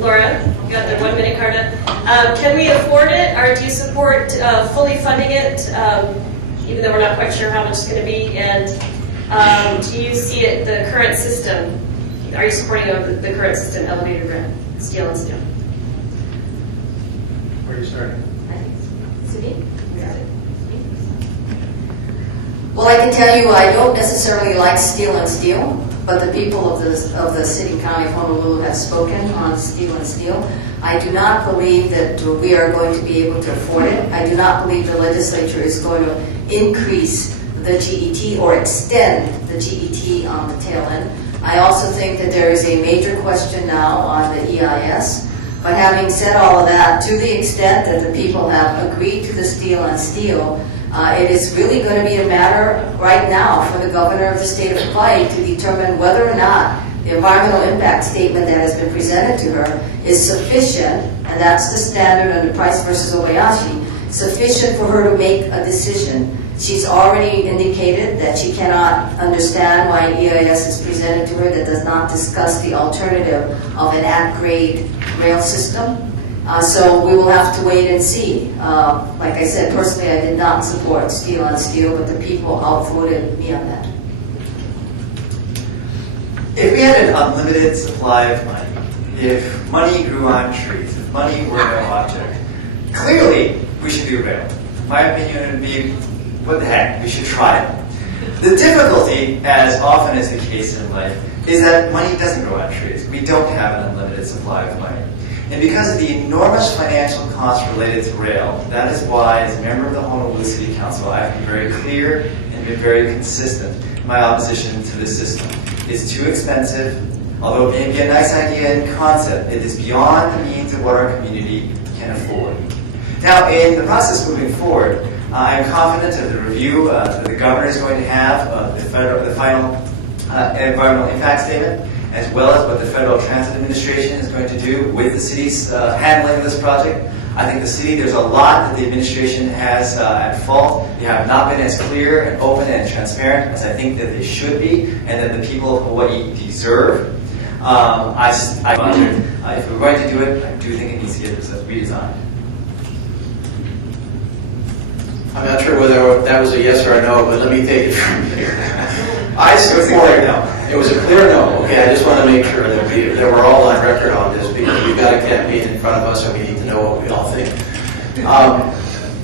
Laura, you got the 1 minute card up. Can we afford it, or do you support fully funding it, even though we're not quite sure how much it's going to be? And do you see it, the current system, are you supporting the current system, elevated rent, steel and steel? Where are you starting? Sabine? Well, I can tell you I don't necessarily like steel and steel, but the people of the city and county of Honolulu have spoken on steel and steel. I do not believe that we are going to be able to afford it. I do not believe the legislature is going to increase the GET or extend the GET on the tail end. I also think that there is a major question now on the EIS. But having said all of that, to the extent that the people have agreed to the steel and steel, it is really going to be a matter right now for the governor of the state of Hawaii to determine whether or not the environmental impact statement that has been presented to her is sufficient, and that's the standard under Price versus Obayashi, sufficient for her to make a decision. She's already indicated that she cannot understand why an EIS is presented to her that does not discuss the alternative of an at-grade rail system. So we will have to wait and see. Like I said, personally, I did not support steel on steel, but the people outvoted me on that. If we had an unlimited supply of money, if money grew on trees, if money were no object, clearly we should do rail. My opinion would be, what the heck, we should try it. The difficulty, as often is the case in life, is that money doesn't grow on trees. We don't have an unlimited supply of money. And because of the enormous financial costs related to rail, that is why, as a member of the Honolulu City Council, I have been very clear and been very consistent in my opposition to this system. It's too expensive. Although it may be a nice idea in concept, it is beyond the means of what our community can afford. Now, in the process moving forward, I am confident of the review that the governor is going to have of the final environmental impact statement, as well as what the Federal Transit Administration is going to do with the city's handling of this project. I think the city, there's a lot that the administration has at fault. They have not been as clear and open and transparent as I think that they should be, and that the people of Hawaii deserve. If we're going to do it, I do think it needs to get redesigned. I'm not sure whether that was a yes or a no, but let me take it from here. I support it. No. It was a clear no. Okay, I just want to make sure that we're all on record on this, because we've got a campaign in front of us and we need to know what we all think.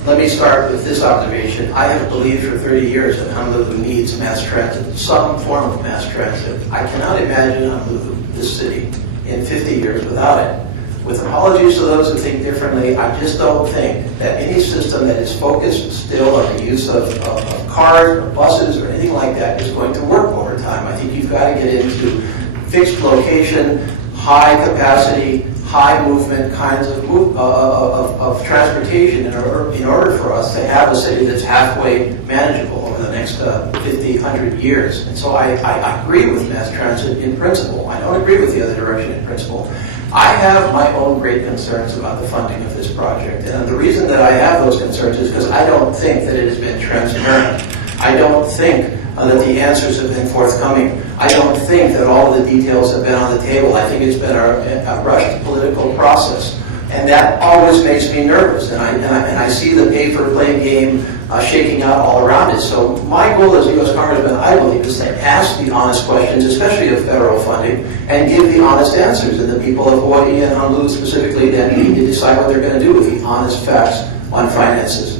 Let me start with this observation. I have believed for 30 years that Honolulu needs mass transit, some form of mass transit. I cannot imagine Honolulu, this city, in 50 years without it. With apologies to those who think differently, I just don't think that any system that is focused still on the use of cars or buses or anything like that is going to work over time. I think you've got to get into fixed location, high capacity, high movement kinds of transportation in order for us to have a city that's halfway manageable over the next 50, 100 years. And so I agree with mass transit in principle. I don't agree with the other direction in principle. I have my own great concerns about the funding of this project. And the reason that I have those concerns is because I don't think that it has been transparent. I don't think that the answers have been forthcoming. I don't think that all of the details have been on the table. I think it's been a rushed political process. And that always makes me nervous. And I see the pay-for-play game shaking out all around it. So my goal as a U.S. Congressman, I believe, is to ask the honest questions, especially of federal funding, and give the honest answers. And the people of Hawaii and Honolulu specifically then need to decide what they're going to do with the honest facts on finances.